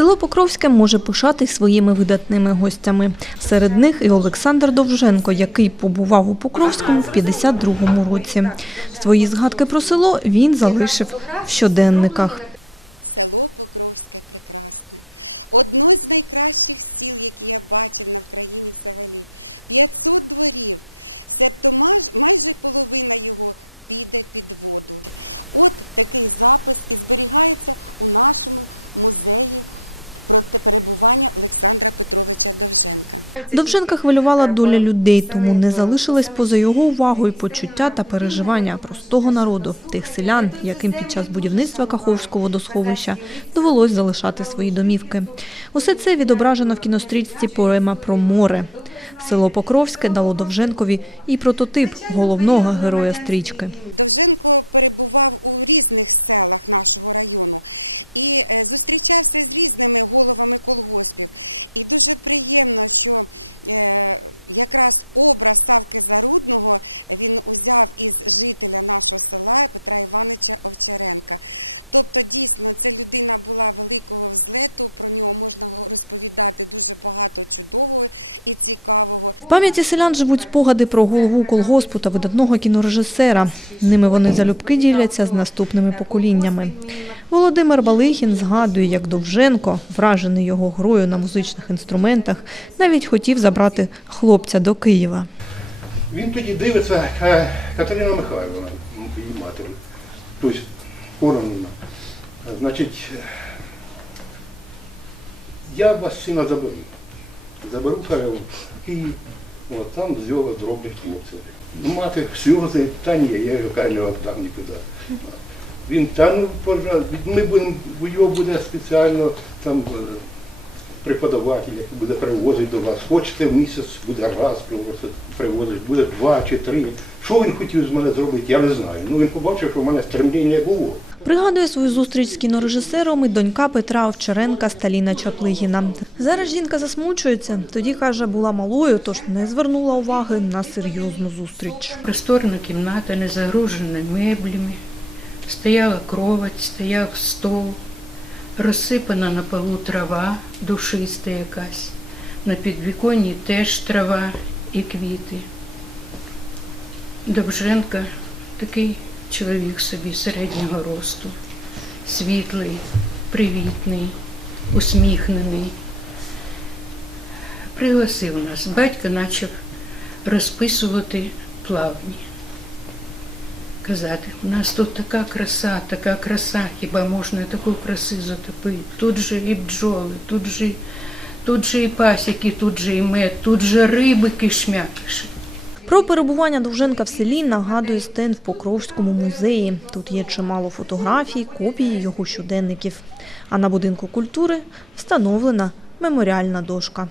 Село Покровське може пишатись своїми видатними гостями. Серед них і Олександр Довженко, який побував у Покровському в 52-му році. Свої згадки про село він залишив в щоденниках. Село Покровське прекрасне. Одно з найкращих сіл, які я бачив на Вкраїні взагалі. 500 дворів. Себто майже половина його піде під воду. От такий запис і зберігається у нашому музеї про те перебування Олександра Петровича Довженка. Довженка хвилювала доля людей, тому не залишилась поза його увагою почуття та переживання простого народу, тих селян, яким під час будівництва Каховського водосховища довелось залишати свої домівки. Усе це відображено в кінострічці поема про море. Село Покровське дало Довженкові і прототип головного героя стрічки. Довженко перебував у різних селах нашого району і е, зустрічався з різними головами колгоспів. І дуже приємно, що е, якраз образ Савки Зарудного він узяв із жителя нашого села Петра Івановича Овчаренка. Тобто, дійсно, ця людина була великого взлету. Про нього можна розповідати дуже багато чудового і цікавого. В пам'яті селян живуть спогади про голову колгоспу та видатного кінорежисера. Ними вони залюбки діляться з наступними поколіннями. Володимир Балихін згадує, як Довженко, вражений його грою на музичних інструментах, навіть хотів забрати хлопця до Києва. Він тоді дивиться е, Катерина Михайловна, її матері, тобто Коронівна. Значить, е, я вас сина заберу. Заберу каже, в Київ, от там з його зроблять хлопці. Мати сльози, та ні, я його не віддам нікуди. Він, та ну, пожалуйста, ми будемо, його буде спеціально там е, преподаватель, який буде привозити до вас. Хочете в місяць, буде раз привозити, буде два чи три. Що він хотів з мене зробити, я не знаю. Ну він побачив, що в мене стремління було. Пригадує свою зустріч з кінорежисером і донька Петра Овчаренка Сталіна Чаплигіна. Зараз жінка засмучується. Тоді каже, була малою, тож не звернула уваги на серйозну зустріч. Просторна кімната, не загружена меблями. Стояла кровать, стояв стол, розсипана на полу трава, душиста якась. На підвіконні теж трава і квіти. Довженка такий чоловік собі середнього росту, світлий, привітний, усміхнений. Пригласив нас. Батько почав розписувати плавні казати, у нас тут така краса, така краса, хіба можна таку краси затопити? Тут же і бджоли, тут же, тут же і пасіки, тут же і мед, тут же риби кишмякиші. Про перебування Довженка в селі нагадує стенд в Покровському музеї. Тут є чимало фотографій, копії його щоденників. А на будинку культури встановлена меморіальна дошка.